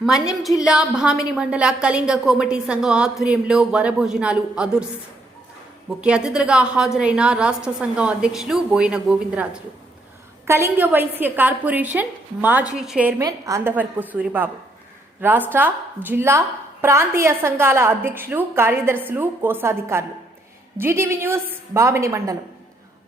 మన్యం జిల్లా భామిని మండల కళింగ కోమటి సంఘం ఆధ్వర్యంలో వనభోజనాలు అదుర్స్. ముఖ్య అతిథులుగా హాజరైన రాష్ట్ర సంఘం అధ్యక్షులు బోయిన గోవిందరాజులు, కళింగ వైశ్య కార్పొరేషన్ మాజీ చైర్మన్ అందవరపు సూరిబాబు, రాష్ట్ర జిల్లా ప్రాంతీయ సంఘాల అధ్యక్షులు కార్యదర్శులు కోశాధికారులు. జీటీవీ న్యూస్ భామిని మండలం.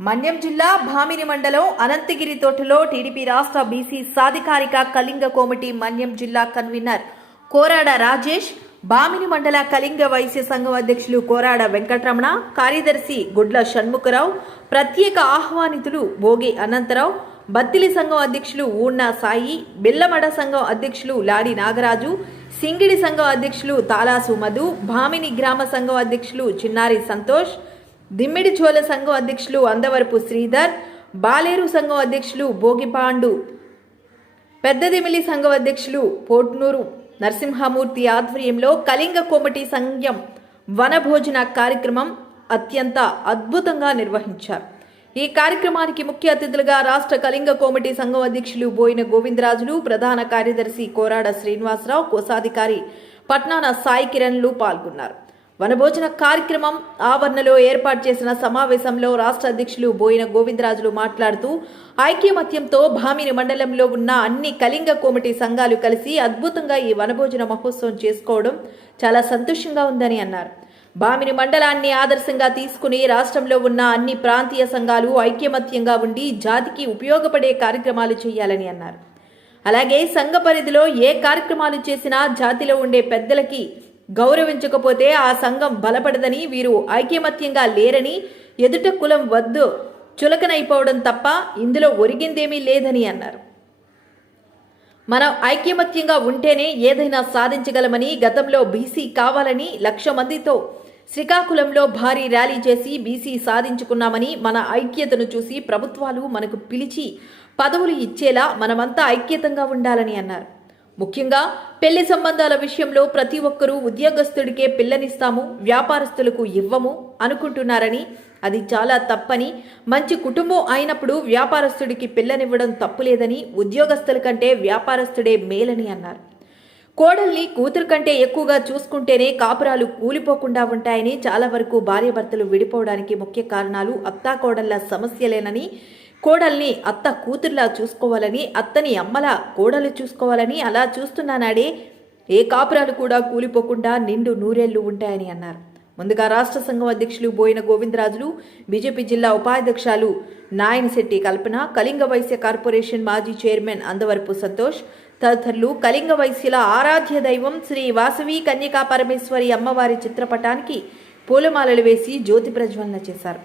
మన్యం జిల్లా భామిని మండలం అనంతగిరి తోటలో టీడీపీ రాష్ట్ర బీసీ సాధికారిక కళింగ కోమటి మన్యం జిల్లా కన్వీనర్ కోరాడ రాజేష్, భామిని మండల కళింగ వైశ్య సంఘం అధ్యక్షులు కోరాడ వెంకటరమణ, కార్యదర్శి గుడ్ల షణ్ముఖరావు, ప్రత్యేక ఆహ్వానితులు భోగి అనంతరావు, బత్తిలి సంఘం అధ్యక్షులు ఊర్నా సాయి, బిల్లమడ సంఘం అధ్యక్షులు లాడి నాగరాజు, సింగిడి సంఘం అధ్యక్షులు తాలాసు మధు, భామిని గ్రామ సంఘం అధ్యక్షులు చిన్నారి సంతోష్, దిమ్మిడి చోళ సంఘం అధ్యక్షులు అందవరపు శ్రీధర్, బాలేరు సంఘం అధ్యక్షులు భోగిపాండు, పెద్దదిమిలి సంఘం అధ్యక్షులు పోట్నూరు నరసింహమూర్తి ఆధ్వర్యంలో కళింగ కోమటి సంఘం వనభోజన కార్యక్రమం అత్యంత అద్భుతంగా నిర్వహించారు. ఈ కార్యక్రమానికి ముఖ్య అతిథులుగా రాష్ట్ర కళింగ కోమటి సంఘం అధ్యక్షులు బోయిన గోవిందరాజులు, ప్రధాన కార్యదర్శి కోరాడ శ్రీనివాసరావు, కోశాధికారి పట్నాన సాయి కిరణ్లు పాల్గొన్నారు. వనభోజన కార్యక్రమం ఆవరణలో ఏర్పాటు చేసిన సమావేశంలో రాష్ట్ర అధ్యక్షులు బోయిన గోవిందరాజులు మాట్లాడుతూ, ఐక్యమత్యంతో భామిని మండలంలో ఉన్న అన్ని కళింగ కోమటి సంఘాలు కలిసి అద్భుతంగా ఈ వనభోజన మహోత్సవం చేసుకోవడం చాలా సంతోషంగా ఉందని అన్నారు. భామిని మండలాన్ని ఆదర్శంగా తీసుకుని రాష్ట్రంలో ఉన్న అన్ని ప్రాంతీయ సంఘాలు ఐక్యమత్యంగా ఉండి జాతికి ఉపయోగపడే కార్యక్రమాలు చేయాలని అన్నారు. అలాగే సంఘ పరిధిలో ఏ కార్యక్రమాలు చేసినా జాతిలో ఉండే పెద్దలకి గౌరవించకపోతే ఆ సంఘం బలపడదని, వీరు ఐక్యమత్యంగా లేరని, ఎదుట కులం వద్దు చులకనైపోవడం తప్ప ఇందులో ఒరిగిందేమీ లేదని అన్నారు. మనం ఐక్యమత్యంగా ఉంటేనే ఏదైనా సాధించగలమని, గతంలో బీసీ కావాలని 1,00,000 మందితో శ్రీకాకుళంలో భారీ ర్యాలీ చేసి బీసీ సాధించుకున్నామని, మన ఐక్యతను చూసి ప్రభుత్వాలు మనకు పిలిచి పదవులు ఇచ్చేలా మనమంతా ఐక్యతంగా ఉండాలని అన్నారు. ముఖ్యంగా పెళ్లి సంబంధాల విషయంలో ప్రతి ఒక్కరూ ఉద్యోగస్తుడికే పిల్లనిస్తాము, వ్యాపారస్తులకు ఇవ్వము అనుకుంటున్నారని, అది చాలా తప్పని, మంచి కుటుంబం అయినప్పుడు వ్యాపారస్తుడికి పిల్లనివ్వడం తప్పులేదని, ఉద్యోగస్తుల కంటే వ్యాపారస్తుడే మేలని అన్నారు. కోడల్ని కూతురు కంటే ఎక్కువగా చూసుకుంటేనే కాపురాలు కూలిపోకుండా ఉంటాయని, చాలా వరకు భార్యాభర్తలు విడిపోవడానికి ముఖ్య కారణాలు అత్తాకోడళ్ల సమస్యలేనని, కోడల్ని అత్త కూతుర్లా చూసుకోవాలని, అత్తని అమ్మలా కోడలు చూసుకోవాలని, అలా చూస్తున్నానాడే ఏ కాపురాలు కూడా కూలిపోకుండా నిండు నూరేళ్లు ఉంటాయని అన్నారు. ముందుగా రాష్ట్ర సంఘం అధ్యక్షులు బోయిన గోవిందరాజులు, బీజేపీ జిల్లా ఉపాధ్యక్షులు నాయనశెట్టి కల్పన, కళింగ వైశ్య కార్పొరేషన్ మాజీ చైర్మన్ అందవరపు సంతోష్ తదితరులు కళింగ వైశ్యుల ఆరాధ్య దైవం శ్రీ వాసవి కన్యకా పరమేశ్వరి అమ్మవారి చిత్రపటానికి పూలమాలలు వేసి జ్యోతి ప్రజ్వలన చేశారు.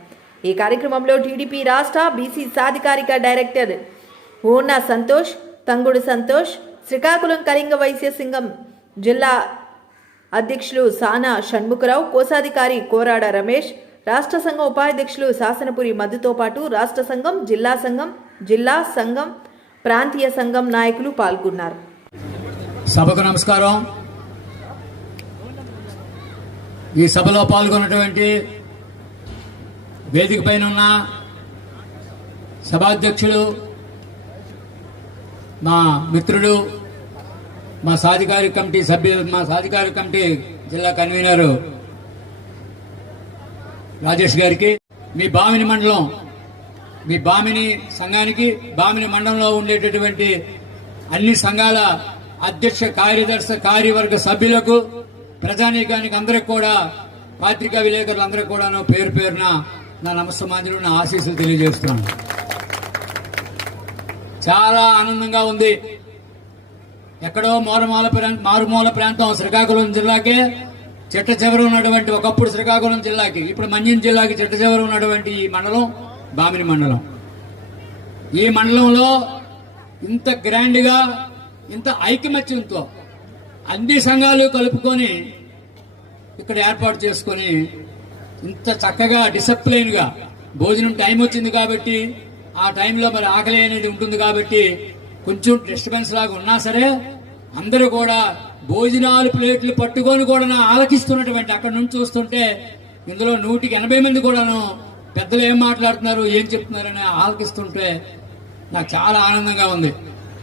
ఈ కార్యక్రమంలో టీడీపీ రాష్ట్ర బీసీ సాధికారిక డైరెక్టర్ ఊర్నా సంతోష్, తంగుడు సంతోష్, శ్రీకాకుళం కళింగ వైశ్య సంఘం జిల్లా అధ్యక్షులు సానా షణ్ముఖరావు, కోశాధికారి కోరాడ రమేష్, రాష్ట్ర సంఘం ఉపాధ్యక్షులు శాసనపురి మధుతో పాటు రాష్ట్ర సంఘం, జిల్లా సంఘం, ప్రాంతీయ సంఘం నాయకులు పాల్గొన్నారు. సభకు నమస్కారం. ఈ సభలో పాల్గొన్నటువంటి వేదిక పైన ఉన్న సభాధ్యక్షులు, మా మిత్రుడు, మా సాధికారిక కమిటీ సభ్యులు, మా సాధికారిక కమిటీ జిల్లా కన్వీనర్ రాజేష్ గారికి, మీ భామిని మండలం, మీ భామిని సంఘానికి, భామిని మండలంలో ఉండేటటువంటి అన్ని సంఘాల అధ్యక్ష, కార్యదర్శి, కార్యవర్గ సభ్యులకు, ప్రజానీకానికి అందరికి కూడా, పత్రికా విలేకరులందరికీ కూడాను పేరు పేరున నా నమస్సమాంజలు, నా ఆశీస్సులు తెలియజేస్తున్నాను. చాలా ఆనందంగా ఉంది. ఎక్కడో మారుమూల ప్రాంతం శ్రీకాకుళం జిల్లాకే చిట్ట చివరి ఉన్నటువంటి, ఒకప్పుడు శ్రీకాకుళం జిల్లాకి, ఇప్పుడు మన్యం జిల్లాకి చిట్ట చివరి ఉన్నటువంటి ఈ మండలం భామిని మండలం. ఈ మండలంలో ఇంత గ్రాండ్గా, ఇంత ఐకమత్యంతో అన్ని సంఘాలు కలుపుకొని ఇక్కడ ఏర్పాటు చేసుకొని ఇంత చక్కగా డిసిప్లైన్గా భోజనం టైం వచ్చింది కాబట్టి, ఆ టైంలో మరి ఆకలి అనేది ఉంటుంది కాబట్టి కొంచెం డిస్టర్బెన్స్ లాగా ఉన్నా సరే అందరూ కూడా భోజనాలు ప్లేట్లు పట్టుకొని కూడా ఆలకిస్తున్నటువంటి, అక్కడ నుంచి చూస్తుంటే ఇందులో 180 మంది కూడాను పెద్దలు ఏం మాట్లాడుతున్నారు, ఏం చెప్తున్నారని ఆలకిస్తుంటే నాకు చాలా ఆనందంగా ఉంది.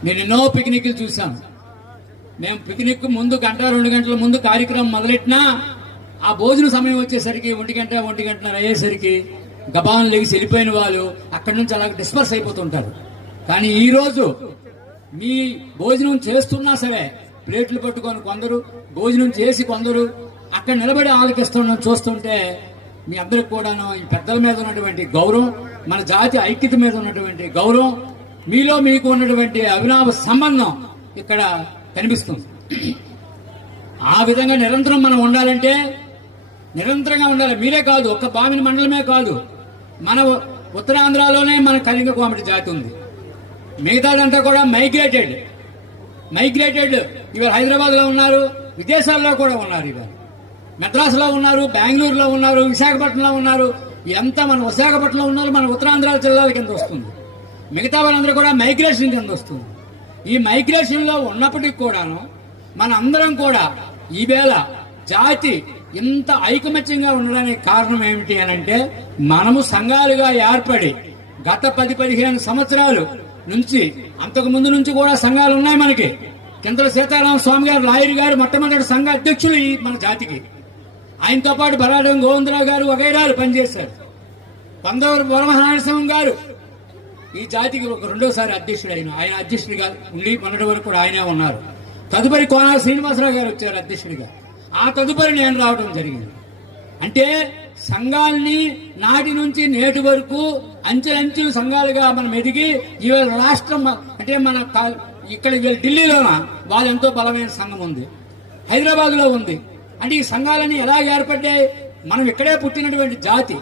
నేను ఎన్నో పిక్నిక్లు చూశాను. మేము పిక్నిక్ ముందు 1-2 గంటల ముందు కార్యక్రమం మొదలెట్టినా ఆ భోజన సమయం వచ్చేసరికి 1-1:30 అయ్యేసరికి గబాన్ లేచి వెళ్ళిపోయిన వాళ్ళు అక్కడి నుంచి అలా డిస్పర్స్ అయిపోతుంటారు. కానీ ఈ రోజు మీ భోజనం చేస్తున్నా సరే ప్లేట్లు పట్టుకొని కొందరు, భోజనం చేసి కొందరు అక్కడ నిలబడి ఆలకిస్తుండడం చూస్తుంటే మీ అందరికి కూడాను ఈ పెద్దల మీద ఉన్నటువంటి గౌరవం, మన జాతి ఐక్యత మీద ఉన్నటువంటి గౌరవం, మీలో మీకు ఉన్నటువంటి అవినాభ సంబంధం ఇక్కడ కనిపిస్తుంది. ఆ విధంగా నిరంతరం మనం ఉండాలంటే నిరంతరంగా ఉండాలి. మీరే కాదు, ఒక్క భామిని మండలమే కాదు, మన ఉత్తరాంధ్రలోనే మన కళింగ కోమటి జాతి ఉంది. మిగతాదంతా కూడా మైగ్రేటెడ్. ఇవాళ హైదరాబాద్లో ఉన్నారు, విదేశాల్లో కూడా ఉన్నారు. ఇవాళ మెడ్రాస్లో ఉన్నారు, బెంగళూరులో ఉన్నారు, విశాఖపట్నంలో ఉన్నారు. ఎంత మన విశాఖపట్నంలో ఉన్నారు మన ఉత్తరాంధ్ర జిల్లాల కింద వస్తుంది. మిగతా వాళ్ళందరూ కూడా మైగ్రేషన్ కింద వస్తుంది. ఈ మైగ్రేషన్లో ఉన్నప్పటికీ కూడాను మన అందరం కూడా ఈవేళ జాతి ఇంత ఐకమత్యంగా ఉండడానికి కారణం ఏమిటి అని అంటే, మనము సంఘాలుగా ఏర్పడి గత 10-15 సంవత్సరాలు నుంచి, అంతకు ముందు నుంచి కూడా సంఘాలు ఉన్నాయి మనకి. కిందల సీతారామ స్వామి గారు, లాయర్ గారు మొట్టమొదటి సంఘ అధ్యక్షులు ఈ మన జాతికి. ఆయనతో పాటు బరాడం గోవిందరావు గారు వగైరాలు పనిచేశారు. పందవరం వరమహానరసింహం గారు ఈ జాతికి ఒక 2వ అధ్యక్షుడు. ఆయన అధ్యక్షుడిగా ఉండి మొన్నటి వరకు కూడా ఆయనే ఉన్నారు. తదుపరి కోనాల శ్రీనివాసరావు గారు వచ్చారు అధ్యక్షుడిగా. ఆ తదుపరి నేను రావడం జరిగింది. అంటే సంఘాలని నాటి నుంచి నేటి వరకు అంచెలంచెలు సంఘాలుగా మనం ఎదిగి ఇవాళ రాష్ట్రం అంటే మన ఇక్కడ ఢిల్లీలోన వాళ్ళు ఎంతో బలమైన సంఘం ఉంది, హైదరాబాద్ లో ఉంది. అంటే ఈ సంఘాలని ఎలా ఏర్పడ్డాయి? మనం ఇక్కడే పుట్టినటువంటి జాతి.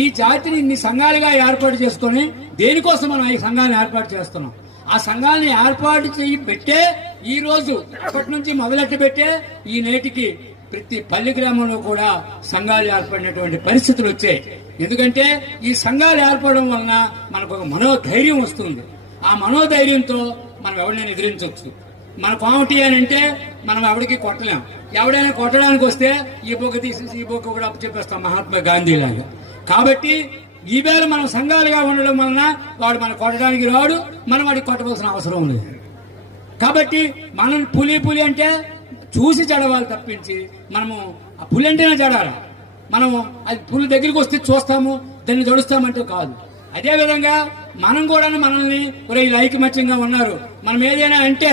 ఈ జాతిని ఇన్ని సంఘాలుగా ఏర్పాటు చేసుకొని దేనికోసం మనం ఈ సంఘాలను ఏర్పాటు చేస్తున్నాం? ఆ సంఘాలను ఏర్పాటు పెట్టే ఈ రోజు అప్పటి నుంచి మొదలెట్టి పెట్టే ఈ నేటికి ప్రతి పల్లి గ్రామంలో కూడా సంఘాలు ఏర్పడినటువంటి పరిస్థితులు వచ్చాయి. ఎందుకంటే ఈ సంఘాలు ఏర్పడడం వలన మనకు ఒక మనోధైర్యం వస్తుంది. ఆ మనోధైర్యంతో మనం ఎవరినైనా ఎదిరించవచ్చు. మన కామెటీ అని అంటే మనం ఎవరికి కొట్టలేం. ఎవడైనా కొట్టడానికి వస్తే ఈ బొక్క తీసేసి ఈ బొక్క కూడా చెప్పేస్తాం మహాత్మా గాంధీ లాగా. కాబట్టి ఈవేళ మనం సంఘాలుగా ఉండడం వలన వాడు మనం కొట్టడానికి రాడు, మనం వాడికి కొట్టవలసిన అవసరం ఉంది. కాబట్టి మనం పులి అంటే చూసి జడవాలి తప్పించి మనము ఆ పులి అంటేనే జడాలి. మనము అది పులి దగ్గరికి వస్తే చూస్తాము, దాన్ని జడుస్తామంటే కాదు. అదేవిధంగా మనం కూడా మనల్ని వీళ్ళు ఐకమత్యంగా ఉన్నారు, మనం ఏదైనా అంటే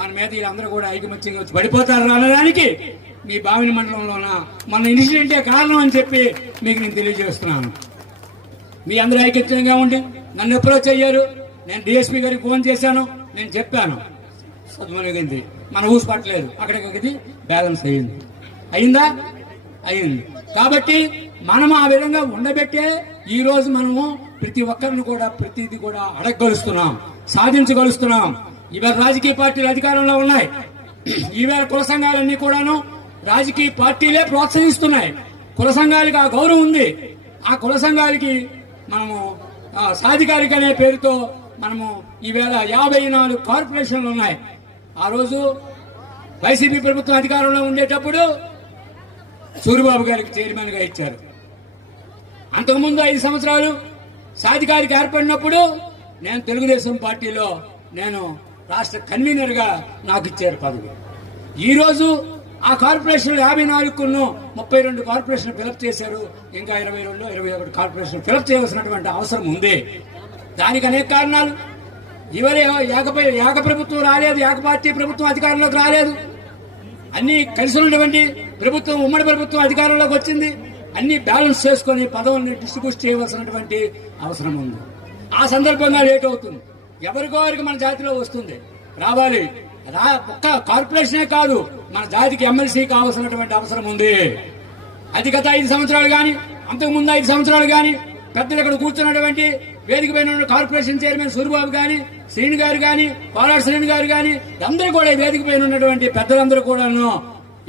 మన మీద వీళ్ళందరూ కూడా ఐకమత్యంగా వచ్చి పడిపోతారు అనడానికి మీ భామిని మండలంలోన మన ఇన్సిడెంటే కారణం అని చెప్పి మీకు నేను తెలియజేస్తున్నాను. మీ అందరూ ఐకమత్యంగా ఉండి నన్ను అప్రోచ్ అయ్యారు. నేను డిఎస్పీ గారికి ఫోన్ చేశాను, నేను చెప్పాను సద్మనిగింది, మన ఊసి పట్టలేదు, అక్కడికి బ్యాలెన్స్ అయిందా? అయింది. కాబట్టి మనం ఆ విధంగా ఉండబెట్టే ఈ రోజు మనము ప్రతి ఒక్కరిని కూడా ప్రతిదీ కూడా అడగగలుస్తున్నాం, సాధించగలుస్తున్నాం. ఇవాళ రాజకీయ పార్టీలు అధికారంలో ఉన్నాయి. ఈవేళ కుల సంఘాలన్నీ కూడాను రాజకీయ పార్టీలే ప్రోత్సహిస్తున్నాయి. కుల సంఘాలకి ఆ గౌరవం ఉంది. ఆ కుల సంఘాలకి మనము సాధికారిక అనే పేరుతో మనము ఈవేళ 54 కార్పొరేషన్లు ఉన్నాయి. ఆ రోజు వైసీపీ ప్రభుత్వం అధికారంలో ఉండేటప్పుడు సూరిబాబు గారికి చైర్మన్ గా ఇచ్చారు. అంతకుముందు 5 సంవత్సరాలు సాధికారిక ఏర్పడినప్పుడు నేను తెలుగుదేశం పార్టీలో నేను రాష్ట్ర కన్వీనర్ గా నాకు ఇచ్చారు పదవి. ఈ రోజు ఆ కార్పొరేషన్లు 54ను 32 కార్పొరేషన్ ఫిలప్ చేశారు. ఇంకా 21 కార్పొరేషన్ ఫిలప్ చేయవలసినటువంటి అవసరం ఉంది. దానికి అనేక కారణాలు. ఇవరే ఏక ప్రభుత్వం రాలేదు, ఏక పార్టీ ప్రభుత్వం అధికారంలోకి రాలేదు. అన్ని కలిసి ఉన్నటువంటి ప్రభుత్వం, ఉమ్మడి ప్రభుత్వం అధికారంలోకి వచ్చింది. అన్ని బ్యాలెన్స్ చేసుకుని పదవుల్ని డిస్ట్రిబ్యూట్ చేయవలసినటువంటి అవసరం ఉంది. ఆ సందర్భంగా లేట్ అవుతుంది. ఎవరికోరికి మన జాతిలో వస్తుంది, రావాలి. ఒక్క కార్పొరేషనే కాదు, మన జాతికి ఎమ్మెల్సీ కావాల్సినటువంటి అవసరం ఉంది. అది గత 5 సంవత్సరాలు కానీ అంతకుముందు 5 సంవత్సరాలు కానీ పెద్దలు ఇక్కడ కూర్చున్నటువంటి వేదిక పైన కార్పొరేషన్ చైర్మన్ సూరిబాబు గాని, శ్రీని గారు గాని, పోలాడు శ్రీని గారు గాని, అందరూ కూడా వేదిక పైన ఉన్నటువంటి పెద్దలందరూ కూడాను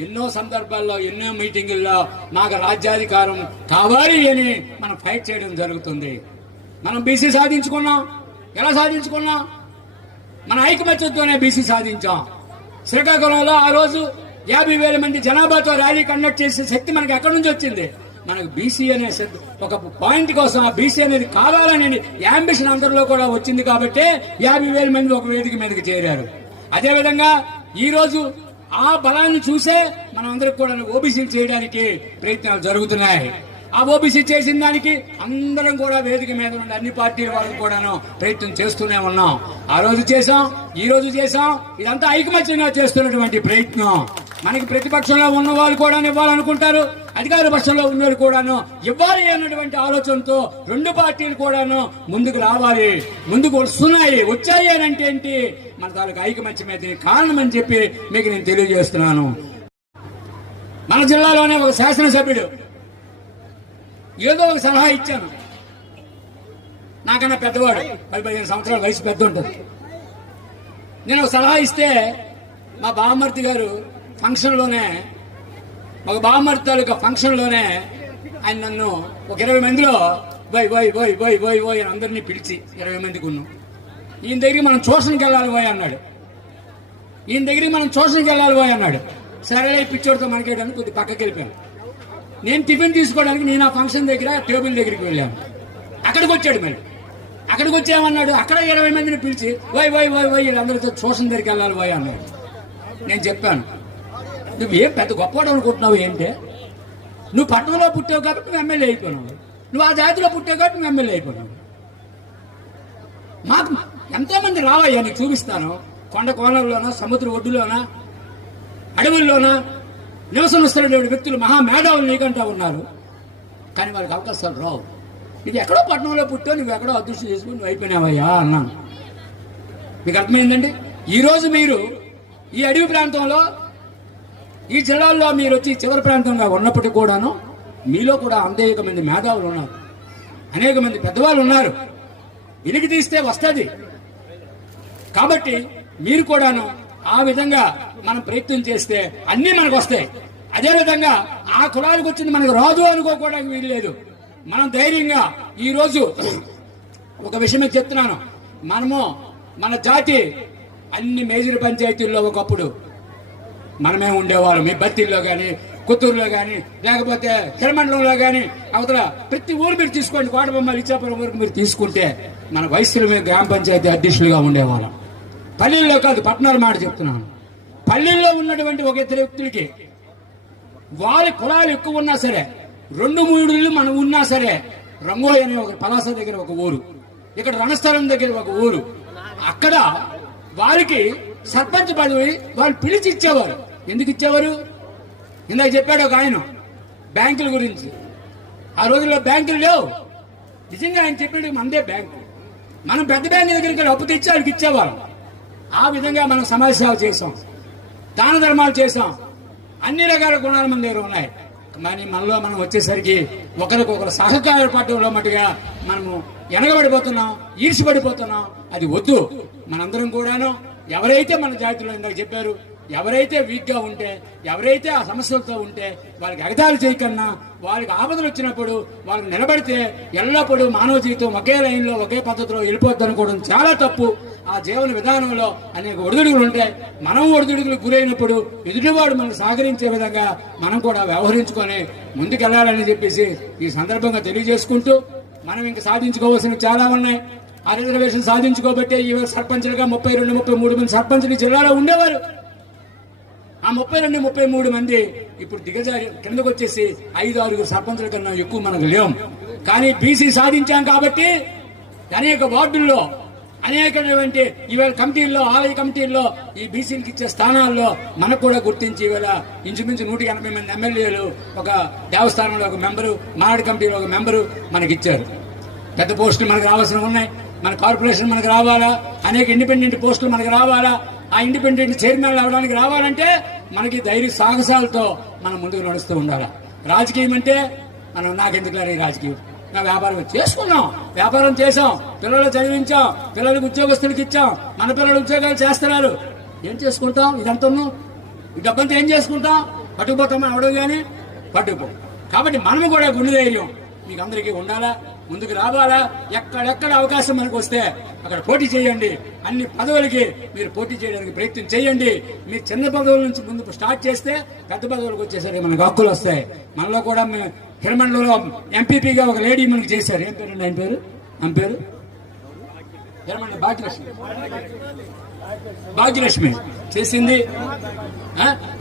ఎన్నో సందర్భాల్లో ఎన్నో మీటింగుల్లో మాకు రాజ్యాధికారం కావాలి అని మనం ఫైట్ చేయడం జరుగుతుంది. మనం బీసీ సాధించుకున్నాం. ఎలా సాధించుకున్నాం? మన ఐకమత్యంతోనే బీసీ సాధించాం. శ్రీకాకుళంలో ఆ రోజు 50,000 మంది జనాభాతో ర్యాలీ కండక్ట్ చేసే శక్తి మనకి ఎక్కడి నుంచి వచ్చింది? మనకు బీసీ అనే ఒక పాయింట్ కోసం ఆ బీసీ అనేది కావాలనే యాంబిషన్ అందరిలో కూడా వచ్చింది కాబట్టి 50,000 మంది ఒక వేదిక మీదకి చేరారు. అదేవిధంగా ఈ రోజు ఆ బలాన్ని చూసే మనం అందరికి కూడా ఓబీసీ చేయడానికి ప్రయత్నాలు జరుగుతున్నాయి. ఆ ఓబీసీ చేసిన దానికి అందరం కూడా వేదిక మీద ఉన్న అన్ని పార్టీల వాళ్ళకు కూడాను ప్రయత్నం చేస్తూనే ఉన్నాం. ఆ రోజు చేశాం, ఈ రోజు చేశాం. ఇదంతా ఐకమత్యంగా చేస్తున్నటువంటి ప్రయత్నం. మనకి ప్రతిపక్షంలో ఉన్న వాళ్ళు కూడా ఇవ్వాలనుకుంటారు, అధికార పక్షంలో ఉన్నవారు కూడాను ఇవ్వాలి అన్నటువంటి ఆలోచనతో రెండు పార్టీలు కూడాను ముందుకు రావాలి, ముందుకు వచ్చాయి అని అంటే ఏంటి, మన తాలూకు ఐకమత్యమే దీనికి కారణం అని చెప్పి మీకు నేను తెలియజేస్తున్నాను. మన జిల్లాలోనే ఒక శాసనసభ్యుడు ఏదో ఒక సలహా ఇచ్చాను. నాకన్నా పెద్దవాడు, 15 సంవత్సరాల వయసు పెద్ద ఉంటుంది. నేను ఒక సలహా ఇస్తే మా బామ్మర్తి గారు ఫంక్షన్లోనే, ఒక బామ్మర్తి తాలూకా ఫంక్షన్లోనే ఆయన నన్ను ఒక 20 మందిలో పోయి అని అందరినీ పిలిచి 20 మందికి ఉన్నాం. ఈయన దగ్గరికి మనం ట్యూషన్కి వెళ్ళాలి పోయి అన్నాడు. సరేలే పిచ్చోడితో మనకేయడానికి కొద్ది పక్కకి వెళ్ళిపోయాను. నేను టిఫిన్ తీసుకోవడానికి నేను ఆ ఫంక్షన్ దగ్గర టేబుల్ దగ్గరికి వెళ్ళాను. అక్కడికి వచ్చాడు. మరి అక్కడికి వచ్చామన్నాడు. అక్కడ 20 మందిని పిలిచి వీళ్ళందరితో ట్యూషన్ దగ్గరికి వెళ్ళాలి పోయి అన్నాడు. నేను చెప్పాను, నువ్వు ఏం పెద్ద గొప్పవాడు అనుకుంటున్నావు ఏంటే? నువ్వు పట్టణంలో పుట్టావు కాబట్టి నువ్వు ఎమ్మెల్యే అయిపోయినావు, నువ్వు ఆ జాతిలో పుట్టావు కాబట్టి నువ్వు ఎమ్మెల్యే అయిపోయినావు. మాకు ఎంతోమంది రావయ్యా, నీకు చూపిస్తాను. కొండ కోణంలోనా, సముద్ర ఒడ్డులోనా, అడవుల్లోనా నివసం వస్తున్నటువంటి వ్యక్తులు మహామేధావులు నీకంటా ఉన్నారు. కానీ వాళ్ళకి అవకాశాలు రావు. ఇది ఎక్కడో పట్టణంలో పుట్టావు, నువ్వు ఎక్కడో అదృష్టం చేసుకుని నువ్వు అయిపోయినావయ్యా అన్నాను. మీకు అర్థమైందండి? ఈరోజు మీరు ఈ అడవి ప్రాంతంలో, ఈ జిల్లాల్లో మీరు వచ్చి చివరి ప్రాంతంగా ఉన్నప్పటికీ కూడాను మీలో కూడా అనేక మంది మేధావులు ఉన్నారు, అనేక మంది పెద్దవాళ్ళు ఉన్నారు. వెలికి తీస్తే వస్తుంది. కాబట్టి మీరు కూడాను ఆ విధంగా మనం ప్రయత్నం చేస్తే అన్నీ మనకు వస్తాయి. అదేవిధంగా ఆ కులానికి వచ్చింది మనకు రాదు అనుకోవడానికి వీలు లేదు. మనం ధైర్యంగా ఈరోజు ఒక విషయం చెప్తున్నాను. మనము మన జాతి అన్ని మేజర్ పంచాయతీల్లో ఒకప్పుడు మనమే ఉండేవాళ్ళం. మీ బత్తిల్లో కానీ, కొత్తూరులో కానీ, లేకపోతే కిరమండలంలో కానీ, అవతల ప్రతి ఊరు మీరు తీసుకోండి, కోటబొమ్మలు ఇచ్చాపురం వరకు మీరు తీసుకుంటే మన వయసులో మీరు గ్రామ పంచాయతీ అధ్యక్షులుగా ఉండేవాళ్ళం. పల్లెల్లో కాదు, పట్టణాల మాట చెప్తున్నాను. పల్లెల్లో ఉన్నటువంటి ఒక ఇద్దరు వ్యక్తులకి వారి కులాలు ఎక్కువ ఉన్నా సరే, 2-3 ఇళ్ళు మనం ఉన్నా సరే, రంగోలి అనే ఒక పలాస దగ్గర ఒక ఊరు, ఇక్కడ రణస్థలం దగ్గర ఒక ఊరు, అక్కడ వారికి సర్పంచ్ పదవి వాళ్ళు పిలిచి ఇచ్చేవారు. ఎందుకు ఇచ్చేవారు? ఇందాక చెప్పాడు ఒక ఆయన బ్యాంకుల గురించి. ఆ రోజుల్లో బ్యాంకులు లేవు. నిజంగా ఆయన చెప్పాడు, మనదే బ్యాంకు, మనం పెద్ద బ్యాంకు దగ్గరికి అప్పు తెచ్చి వాళ్ళకి ఇచ్చేవాళ్ళం. ఆ విధంగా మనం సమాజ సేవ చేసాం, దాన ధర్మాలు చేసాం. అన్ని రకాల గుణాలు మన దగ్గర ఉన్నాయి. కానీ మనలో మనం వచ్చేసరికి ఒకరికొకరు సహకారపడటంలో మట్టుగా మనము వెనకబడిపోతున్నాం, ఈర్షపడిపోతున్నాం. అది వద్దు. మనందరం కూడాను ఎవరైతే మన జాతిలో ఇందాక చెప్పారు, ఎవరైతే వీక్గా ఉంటే, ఎవరైతే ఆ సమస్యలతో ఉంటే వాళ్ళకి ఎగతాళి చేయకన్నా వాళ్ళకి ఆపదలు వచ్చినప్పుడు వాళ్ళకి నిలబడితే ఎల్లప్పుడూ మానవ జీవితం ఒకే లైన్లో ఒకే పద్ధతిలో వెళ్ళిపోద్ది అనుకోవడం చాలా తప్పు. ఆ జీవన విధానంలో అనేక ఒడిదుడుగులు ఉంటాయి. మనం ఒడిదుడుగులకు గురైనప్పుడు ఎదుటివాడు మనకు సహకరించే విధంగా మనం కూడా వ్యవహరించుకొని ముందుకెళ్లాలని చెప్పేసి ఈ సందర్భంగా తెలియజేసుకుంటూ, మనం ఇంకా సాధించుకోవాల్సినవి చాలా ఉన్నాయి. ఆ రిజర్వేషన్ సాధించుకోబట్టే ఈ సర్పంచులుగా 32-33 మంది సర్పంచులు జిల్లాలో ఉండేవారు. ఆ 32-33 మంది ఇప్పుడు దిగజారి కిందకు వచ్చేసి 5-6 సర్పంచుల కన్నా ఎక్కువ మనకు లేవు. కానీ బీసీ సాధించాం కాబట్టి అనేక వార్డుల్లో, అనేకటువంటి ఈవేళ కమిటీల్లో, ఆలయ కమిటీల్లో ఈ బీసీలకు ఇచ్చే స్థానాల్లో మనకు కూడా గుర్తించి ఈవేళ ఇంచుమించు 180 మంది ఎమ్మెల్యేలు, ఒక దేవస్థానంలో ఒక మెంబరు, మానాడు కమిటీలో ఒక మెంబరు మనకి ఇచ్చారు. పెద్ద పోస్టులు మనకు రావాల్సిన ఉన్నాయి. మన కార్పొరేషన్ మనకు రావాలా, అనేక ఇండిపెండెంట్ పోస్టులు మనకు రావాలా. ఆ ఇండిపెండెంట్ చైర్మన్ అవడానికి రావాలంటే మనకి ధైర్య సాహసాలతో మనం ముందుకు నడుస్తూ ఉండాలి. రాజకీయం అంటే మనం నాకెందుకు ఈ రాజకీయం, నా వ్యాపారం చేసుకున్నాం, వ్యాపారం చేసాం, పిల్లలు చదివించాం, పిల్లలకు ఉద్యోగస్తులకు ఇచ్చాం, మన పిల్లలు ఉద్యోగాలు చేస్తున్నారు. ఏం చేసుకుంటాం? ఇదంతా ఈ డబ్బంతా ఏం చేసుకుంటాం? పట్టుకుపోతాం అవడం కానీ పట్టుకుపో. కాబట్టి మనం కూడా గుండె ధైర్యం మీకు అందరికీ ఉండాలా, ముందుకు రావాలా. ఎక్కడెక్కడ అవకాశం మనకు వస్తే అక్కడ పోటీ చేయండి. అన్ని పదవులకి మీరు పోటీ చేయడానికి ప్రయత్నం చేయండి. మీరు చిన్న పదవుల నుంచి ముందు స్టార్ట్ చేస్తే పెద్ద పదవులకు వచ్చేసరికి మనకు హక్కులు వస్తాయి. మనలో కూడా హిరమండలో ఎంపీపీగా ఒక లేడీ మనకి చేశారు. ఏం పేరు ఆయన పేరు? ఆమె పేరు హిరమండ భాగ్యలక్ష్మి చేసింది.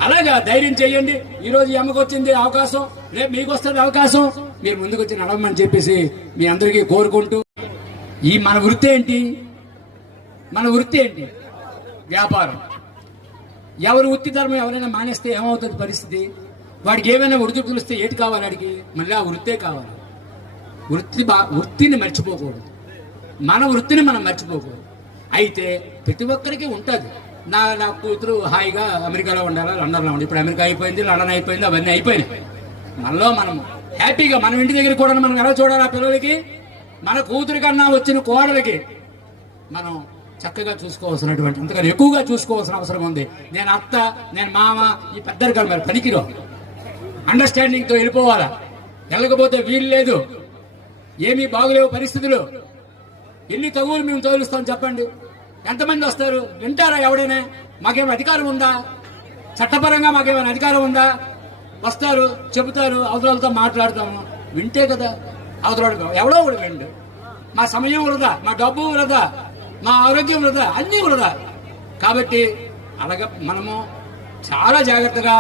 అలాగా ధైర్యం చేయండి. ఈ రోజు అమ్మకు వచ్చింది అవకాశం, రేపు మీకు వస్తుంది అవకాశం. మీరు ముందుకు వచ్చి నడవమని చెప్పేసి మీ అందరికీ కోరుకుంటూ, ఈ మన వృత్తి ఏంటి? మన వృత్తి ఏంటి? వ్యాపారం. ఎవరు వృత్తి ధర్మం ఎవరైనా మానేస్తే ఏమవుతుంది పరిస్థితి? వాడికి ఏమైనా వృత్తి పిలిస్తే ఏంటి కావాలి? వాడికి మళ్ళీ ఆ వృత్తే కావాలి. వృత్తిని మర్చిపోకూడదు, మన వృత్తిని మనం మర్చిపోకూడదు. అయితే ప్రతి ఒక్కరికి ఉంటుంది. నా కూతురు హాయిగా అమెరికాలో ఉండాలా, లండన్లో ఉండాలి. ఇప్పుడు అమెరికా అయిపోయింది, లండన్ అయిపోయింది, అవన్నీ అయిపోయినాయి. మనలో మనం హ్యాపీగా మనం ఇంటి దగ్గర కూడా మనం ఎలా చూడాలి? ఆ పిల్లలకి, మన కూతురి కన్నా వచ్చిన కోడలకి మనం చక్కగా చూసుకోవాల్సినటువంటి, అంతకన్నా ఎక్కువగా చూసుకోవాల్సిన అవసరం ఉంది. నేను అత్త, నేను మామ, ఈ పెద్దరికాలు మరి పనికిరో. అండర్స్టాండింగ్తో వెళ్ళిపోవాలా. వెళ్ళకపోతే వీలు లేదు. ఏమీ బాగులేవు పరిస్థితులు. ఎన్ని తగులు మేము తోలుస్తాం చెప్పండి? ఎంతమంది వస్తారు? వింటారా ఎవడైనా? మాకేమైనా అధికారం ఉందా? చట్టపరంగా మాకేమైనా అధికారం ఉందా? వస్తారు, చెబుతారు, అవతలతో మాట్లాడతాము. వింటే కదా అవతలాడు. ఎవడో కూడా విండు. మా సమయం వృధా, మా డబ్బు వృధా, మా ఆరోగ్యం వృధా, అన్నీ వృధా. కాబట్టి అలాగే మనము చాలా జాగ్రత్తగా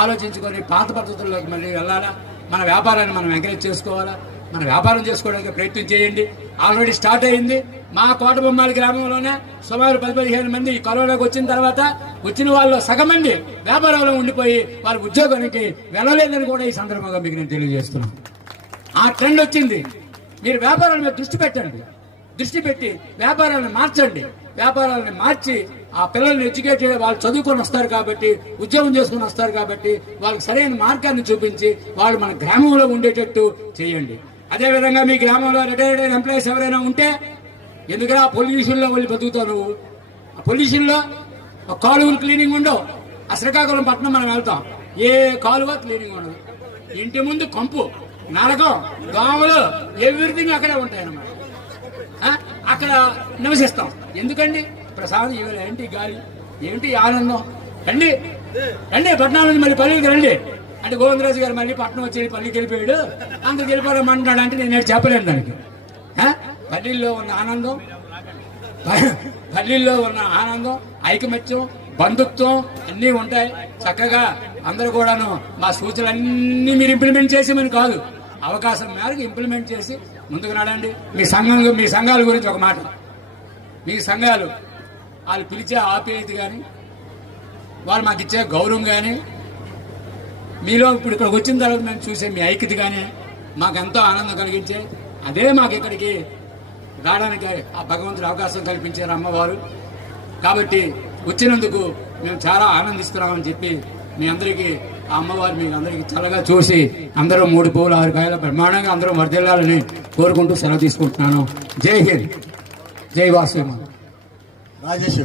ఆలోచించుకొని పాత పద్ధతుల్లోకి మళ్ళీ వెళ్ళాలా. మన వ్యాపారాన్ని మనం ఎంకరేజ్ చేసుకోవాలా. మన వ్యాపారం చేసుకోవడానికి ప్రయత్నం చేయండి. ఆల్రెడీ స్టార్ట్ అయింది. మా కోటబొమ్మాలి గ్రామంలోనే సుమారు 10-15 మంది ఈ కరోనాకు వచ్చిన తర్వాత వచ్చిన వాళ్ళు సగం మంది వ్యాపారంలో ఉండిపోయి వాళ్ళ ఉద్యోగానికి వెళ్ళలేదని కూడా ఈ సందర్భంగా మీకు నేను తెలియజేస్తున్నాను. ఆ ట్రెండ్ వచ్చింది. మీరు వ్యాపారాల మీద దృష్టి పెట్టండి. దృష్టి పెట్టి వ్యాపారాలను మార్చండి. వ్యాపారాలను మార్చి ఆ పిల్లల్ని ఎడ్యుకేట్ వాళ్ళు చదువుకొని వస్తారు కాబట్టి, ఉద్యోగం చేసుకుని వస్తారు కాబట్టి వాళ్ళకి సరైన మార్గాన్ని చూపించి వాళ్ళు మన గ్రామంలో ఉండేటట్టు చేయండి. అదేవిధంగా మీ గ్రామంలో రిటైర్డ్ అయిన ఎంప్లాయీస్ ఎవరైనా ఉంటే, ఎందుకంటే ఆ పొల్యూషన్లో వాళ్ళు బతుకుతావు నువ్వు. ఆ పొల్యూషన్లో కాలువలు క్లీనింగ్ ఉండవు. ఆ శ్రీకాకుళం పట్టణం మనం వెళ్తాం, ఏ కాలువ క్లీనింగ్ ఉండదు. ఇంటి ముందు కంపు, నరకం, దోమలు, ఎవ్రీథింగ్ అక్కడే ఉంటాయి అన్నమాట. అక్కడ నివసిస్తాం. ఎందుకండి? ప్రసాదం ఇవాళ ఏంటి గాలి, ఏంటి ఆనందం. రండి రండి, పట్టణం నుంచి మళ్ళీ పల్లెకి రండి అంటే గోవిందరాజు గారు మళ్ళీ పట్టణం వచ్చి పల్లెకి వెళ్ళిపోయాడు, అంత వెళ్ళిపోదామంటున్నాడు అంటే నేను చెప్పలేను దానికి. పల్లెల్లో ఉన్న ఆనందం, పల్లెల్లో ఉన్న ఆనందం, ఐకమత్యం, బంధుత్వం అన్నీ ఉంటాయి. చక్కగా అందరూ కూడాను మా సూచనలన్నీ మీరు ఇంప్లిమెంట్ చేసేమని కాదు, అవకాశం మేరకు ఇంప్లిమెంట్ చేసి ముందుకు నడండి. మీ సంఘాల గురించి ఒక మాట. మీ సంఘాలు వాళ్ళు పిలిచే ఆప్యాయత కానీ, వాళ్ళు మాకు ఇచ్చే గౌరవం కానీ, మీలో ఇప్పుడు ఇక్కడికి వచ్చిన తర్వాత మేము చూసే మీ ఐక్యత కానీ మాకెంతో ఆనందం కలిగించే, అదే మాకు ఇక్కడికి రావడానికి ఆ భగవంతుడు అవకాశం కల్పించారు అమ్మవారు. కాబట్టి వచ్చినందుకు మేము చాలా ఆనందిస్తున్నామని చెప్పి మీ అందరికీ ఆ అమ్మవారు మీకు అందరికీ చల్లగా చూసి అందరూ 3 పువ్వులు 6 కాయల బ్రహ్మాండంగా అందరూ వర్ధిల్లాలని కోరుకుంటూ సెలవు తీసుకుంటున్నాను. జై హింద్, జై వాసు. రాజేష్.